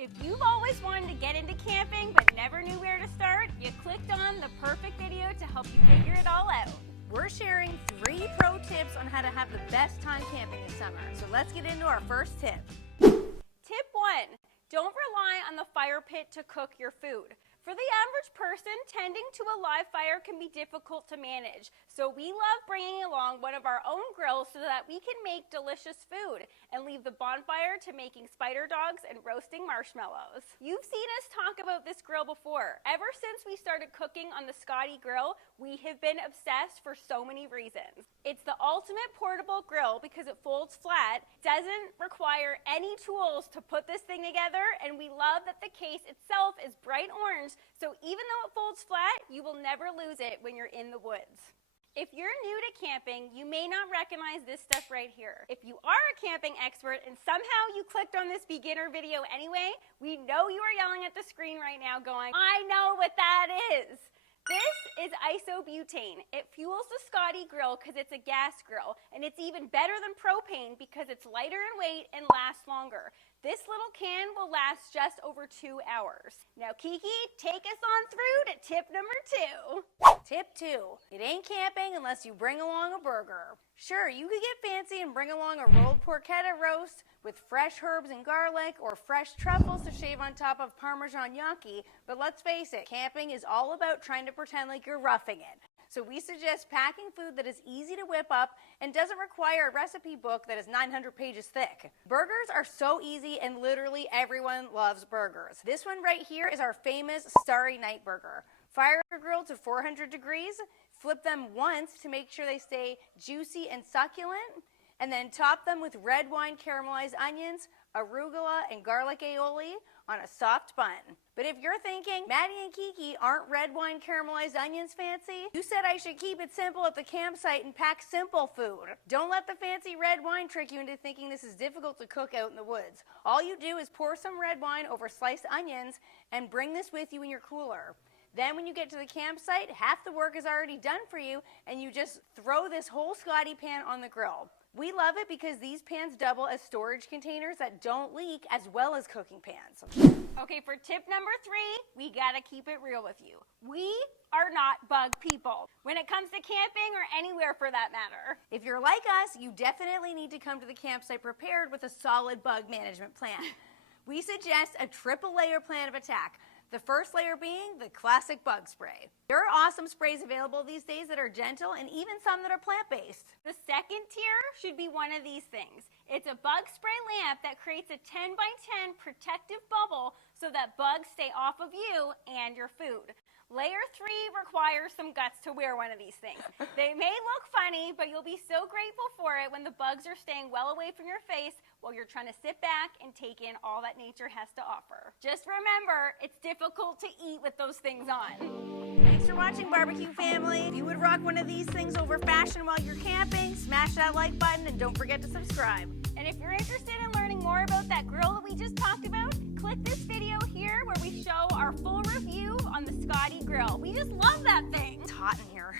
If you've always wanted to get into camping but never knew where to start, you clicked on the perfect video to help you figure it all out. We're sharing 3 pro tips on how to have the best time camping this summer. So let's get into our first tip. Tip 1. Don't rely on the fire pit to cook your food. For the average person, tending to a live fire can be difficult to manage, so we love bringing along one of our own grills so that we can make delicious food and leave the bonfire to making spider dogs and roasting marshmallows. You've seen us talk about this grill before. Ever since we started cooking on the Scotty grill, we have been obsessed for so many reasons. It's the ultimate portable grill because it folds flat, doesn't require any tools to put this thing together, and we love that the case itself is bright orange, so even though it folds flat, you will never lose it when you're in the woods. If you're new to camping, you may not recognize this stuff right here. If you are a camping expert and somehow you clicked on this beginner video anyway, we know you are yelling at the screen right now going, I know what that is. This is isobutane. It fuels the Scotty grill because it's a gas grill, and it's even better than propane because it's lighter in weight and lasts longer. This little can will last just over 2 hours. Now, Kiki, take us on through to tip number 2. Tip 2. It ain't camping unless you bring along a burger. Sure, you could get fancy and bring along a rolled porchetta roast with fresh herbs and garlic or fresh truffles to shave on top of Parmesan gnocchi, but let's face it, camping is all about trying to pretend like you're roughing it. So we suggest packing food that is easy to whip up and doesn't require a recipe book that is 900 pages thick. Burgers are so easy and literally everyone loves burgers. This one right here is our famous Starry Night burger. Fire your grill to 400 degrees, flip them once to make sure they stay juicy and succulent, and then top them with red wine caramelized onions, arugula, and garlic aioli on a soft bun. But if you're thinking, Maddie and Kiki, aren't red wine caramelized onions fancy? You said I should keep it simple at the campsite and pack simple food. Don't let the fancy red wine trick you into thinking this is difficult to cook out in the woods. All you do is pour some red wine over sliced onions and bring this with you in your cooler. Then when you get to the campsite, half the work is already done for you, and you just throw this whole Scotty pan on the grill. We love it because these pans double as storage containers that don't leak, as well as cooking pans. Okay, for tip number 3, we gotta keep it real with you. We are not bug people when it comes to camping or anywhere for that matter. If you're like us, you definitely need to come to the campsite prepared with a solid bug management plan. We suggest a triple layer plan of attack. The first layer being the classic bug spray. There are awesome sprays available these days that are gentle and even some that are plant-based. The second tier should be one of these things. It's a bug spray lamp that creates a 10 by 10 protective bubble so that bugs stay off of you and your food. Layer 3 requires some guts to wear one of these things. They may look funny, but you'll be so grateful for it when the bugs are staying well away from your face while you're trying to sit back and take in all that nature has to offer. Just remember, it's difficult to eat with those things on. Thanks for watching, barbecue family. If you would rock one of these things over fashion while you're camping, smash that like button and don't forget to subscribe. And if you're interested in learning more about that grill that we just talked about, click this video here where we show our full review on the Scotty grill. We just love that thing. It's hot in here.